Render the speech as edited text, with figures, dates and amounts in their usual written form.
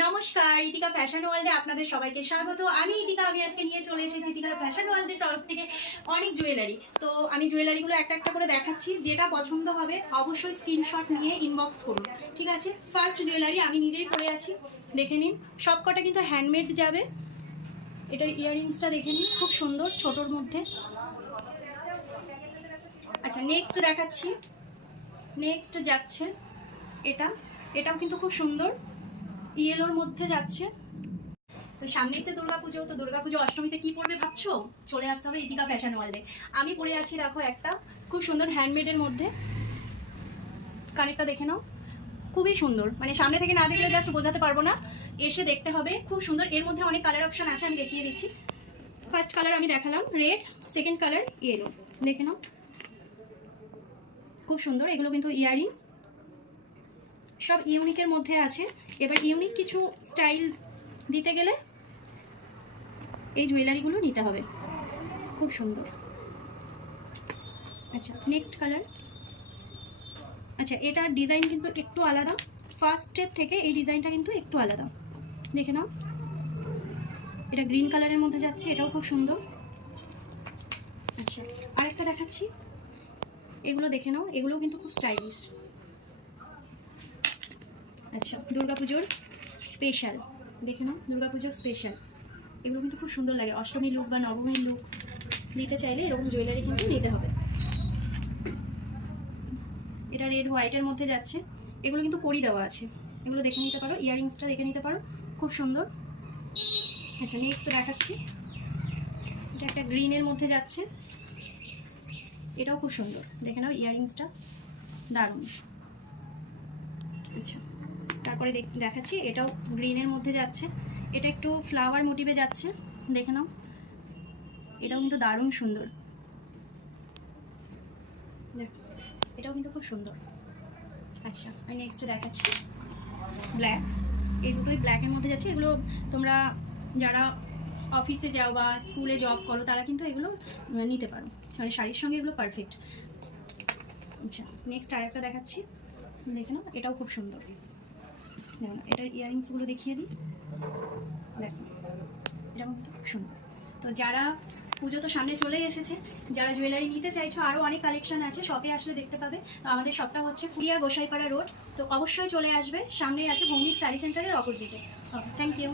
নমস্কার, ইতিকা ফ্যাশন ওয়ার্ল্ডে আপনাদের সবাইকে স্বাগত। আমি ইতিকা, আমি আজকে নিয়ে চলে এসেছি ইতিকা ফ্যাশন ওয়ার্ল্ডের তরফ থেকে অনেক জুয়েলারি। তো আমি জুয়েলারিগুলো একটা একটা করে দেখাচ্ছি, যেটা পছন্দ হবে অবশ্যই স্ক্রিনশট নিয়ে ইনবক্স করুন, ঠিক আছে? ফার্স্ট জুয়েলারি আমি নিজেই পরে আছি, দেখে নিন। সবকটা কিন্তু হ্যান্ডমেড যাবে। এটার ইয়াররিংসটা দেখে নিন, খুব সুন্দর, ছোটোর মধ্যে। আচ্ছা, নেক্সট দেখাচ্ছি। নেক্সট যাচ্ছে এটাও কিন্তু খুব সুন্দর, ইয়েলোর মধ্যে যাচ্ছে। তো সামনেই তো দুর্গাপুজো, তো দুর্গাপুজো অষ্টমীতে কি পরবে ভাবছো? চলে আসতে হবে ইতিকা ফ্যাশন ওয়ার্ল্ডে। আমি পরে আছি, দেখো, একটা খুব সুন্দর হ্যান্ডমেডের মধ্যে। কানেরটা দেখে নাও, খুবই সুন্দর। মানে সামনে থেকে না দেখলে জাস্ট বোঝাতে পারবো না, এসে দেখতে হবে। খুব সুন্দর। এর মধ্যে অনেক কালার অপশন আছে, আমি দেখিয়ে দিচ্ছি। ফার্স্ট কালার আমি দেখালাম রেড, সেকেন্ড কালার ইয়েলো, দেখে নাও, খুব সুন্দর। এগুলো কিন্তু ইয়ারিং, সব ইউনিকের মধ্যে আছে। এবার ইউনিক কিছু স্টাইল দিতে গেলে এই জুয়েলারিগুলো নিতে হবে, খুব সুন্দর। আচ্ছা, নেক্সট কালার। আচ্ছা, এটার ডিজাইন কিন্তু একটু আলাদা, ফার্স্টের থেকে এই ডিজাইনটা কিন্তু একটু আলাদা, দেখে নাও। এটা গ্রিন কালারের মধ্যে যাচ্ছে, এটাও খুব সুন্দর। আচ্ছা, আরেকটা দেখাচ্ছি, এগুলো দেখে নাও, এগুলোও কিন্তু খুব স্টাইলিশ। আচ্ছা, দুর্গাপুজোর স্পেশাল, দেখে নাও, দুর্গাপুজোর স্পেশাল। এগুলো কিন্তু খুব সুন্দর লাগে, অষ্টমী লুক বা নবমীর লুক নিতে চাইলে এরকম জুয়েলারি কিন্তু নিতে হবে। এটা রেড হোয়াইটের মধ্যে যাচ্ছে, এগুলো কিন্তু কড়ি দেওয়া আছে, এগুলো দেখে নিতে পারো। ইয়াররিংসটা দেখে নিতে পারো, খুব সুন্দর। আচ্ছা, নেক্সট দেখাচ্ছি। এটা একটা গ্রিনের মধ্যে যাচ্ছে, এটাও খুব সুন্দর, দেখে নাও, ইয়াররিংসটা দারুণ। আচ্ছা, তারপরে দেখাচ্ছি, এটাও গ্রিনের মধ্যে যাচ্ছে, এটা একটু ফ্লাওয়ার মোটিভে যাচ্ছে, দেখে নাও, এটাও কিন্তু দারুণ সুন্দর। এটাও কিন্তু খুব সুন্দর। আচ্ছা, আমি নেক্সট দেখাচ্ছি ব্ল্যাক। এই দুটোই ব্ল্যাকের মধ্যে যাচ্ছে। এগুলো তোমরা যারা অফিসে যাও বা স্কুলে জব করো তারা কিন্তু এগুলো নিতে পারো, মানে শাড়ির সঙ্গে এগুলো পারফেক্ট। আচ্ছা, নেক্সট আরেকটা দেখাচ্ছি, দেখে নাও, এটাও খুব সুন্দর। দেখো না, এটার ইয়াররিংসগুলো দেখিয়ে দিই, দেখো, এটাও কিন্তু খুব সুন্দর। তো যারা, পুজো তো সামনে চলেই এসেছে, যারা জুয়েলারি নিতে চাইছো, আরও অনেক কালেকশন আছে, শপে আসলে দেখতে পাবে। তো আমাদের শপটা হচ্ছে ফুলিয়া গোসাইপাড়া রোড, তো অবশ্যই চলে আসবে। সামনেই আছে ভৌমিক শাড়ি সেন্টারের অপোজিটে। Thank you.